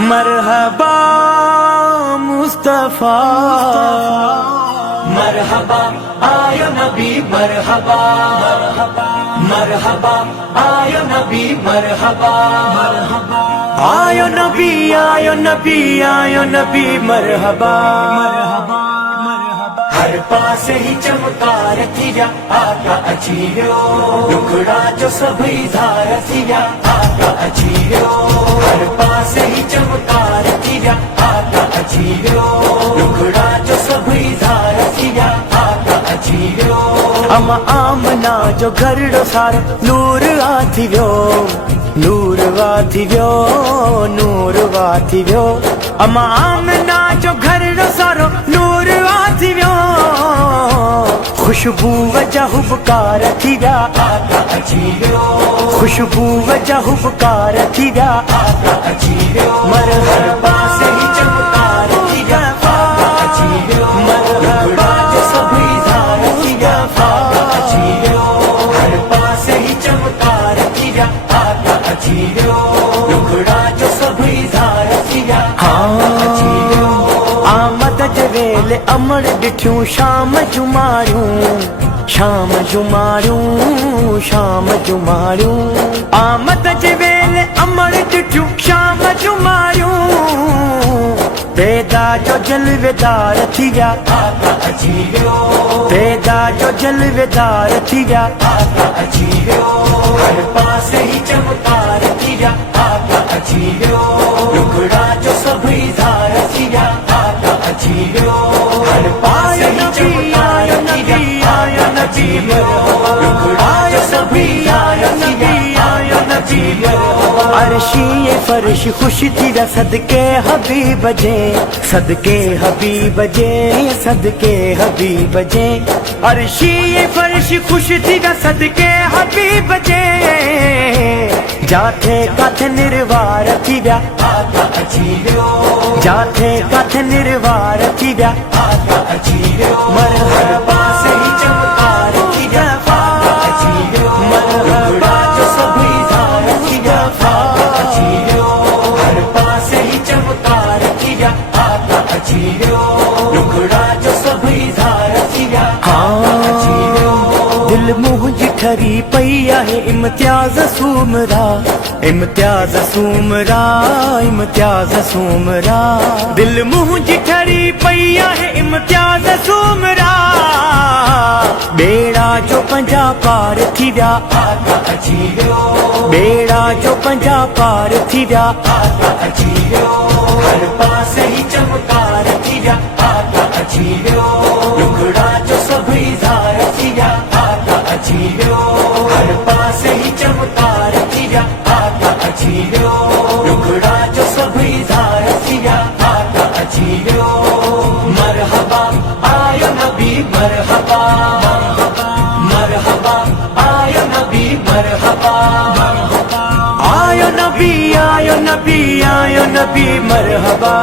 मरहबा मुस्तफा, मरहबा आयो नबी मरहबा, मरहबा आयो नबी मरहबा, आयो नबी आयो नबी आयो नबी मरहबा। हर पासे ही चमकार थिया आका अचीरो, टुकड़ा जो सभी धार थिया आका अचीरो। हर पासे ही चमकार थिया आका अचीरो, टुकड़ा जो सभी धार थिया आका अचीरो। अम आमना जो घरड़ो सारो नूर आथी व्यो, नूर वाथी व्यो, नूर वाथी व्यो। अम आमना जो घरड़ो सारो नूर वाथी व्यो, खुशबू वजह हुबकार थी व्या आका अचीरो, खुशबू वजह हुबकार थी व्या आका अचीरो। मरहबा से ही चमकार थिया आका अचीरो, टुकड़ा जो सभी धार थिया आका अचीरो। हर पासे ही चमकार थिया आका अचीरो, टुकड़ा जो सभी धार थिया आका अचीरो। आमद जवेल अमर डिठ्यूं शाम जुमारियूं, शाम जुमारियूं, शाम जुमारियूं। आमद जवेल अमर डिठ्यूं शाम जुमारियूं, पैदा जो जलवेदार थी व्या आका अचीरो, पैदा जो जलवेदार थी व्या आका अचीरो। हर पासे ही चमकार थिया आका अचीरो, टुकड़ा जो सभी धार थिया आका अचीरो। हर पासे ही चमकार थिया आका अचीरो, टुकड़ा जो सभी धार थिया आका अचीरो। अर्शी फर्श खुश थी व्या सदके हबीब जे, सदके हबीब जे, सदके हबीब जे। अर्शी फर्श खुश थी व्या सदके हबीब जे, जाथे कथ निर्वार थी व्या आका अचीरो, जाथे कथ निर्वार थी व्या आका अचीरो। मरहबा से ही चमकार थिया आका अचीरो, टुकड़ा जो सभी धार थिया आका अचीरो। हर पासे ही चमकार थिया आका अचीरो, टुकड़ा जो सभी धार थिया आका अचीरो। दिल मुंहिंजी ठरी पई आहे इम्तियाज़ सूमरा, इम्तियाज़ सूमरा, इम्तियाज़ सूमरा। दिल मुंहिंजी ठरी पई आहे इम्तियाज़ सूमरा, बेड़ा जो पंजा पार थी व्या आका अचीरो, बेड़ा जो पंजा पार थी व्या आका अचीरो। हर पासे ही चमकार थिया आका अचीरो, टुकड़ा जो सभी धार थिया आका अचीरो। हर पासे ही चमकार थिया आका अचीरो, टुकड़ा जो सभी धार थिया आका अचीरो। मरहबा आयो नबी मरहबा, मरहबा आयो नबी मरहबा, आयो नबी आयो नबी आयो नबी मरहबा।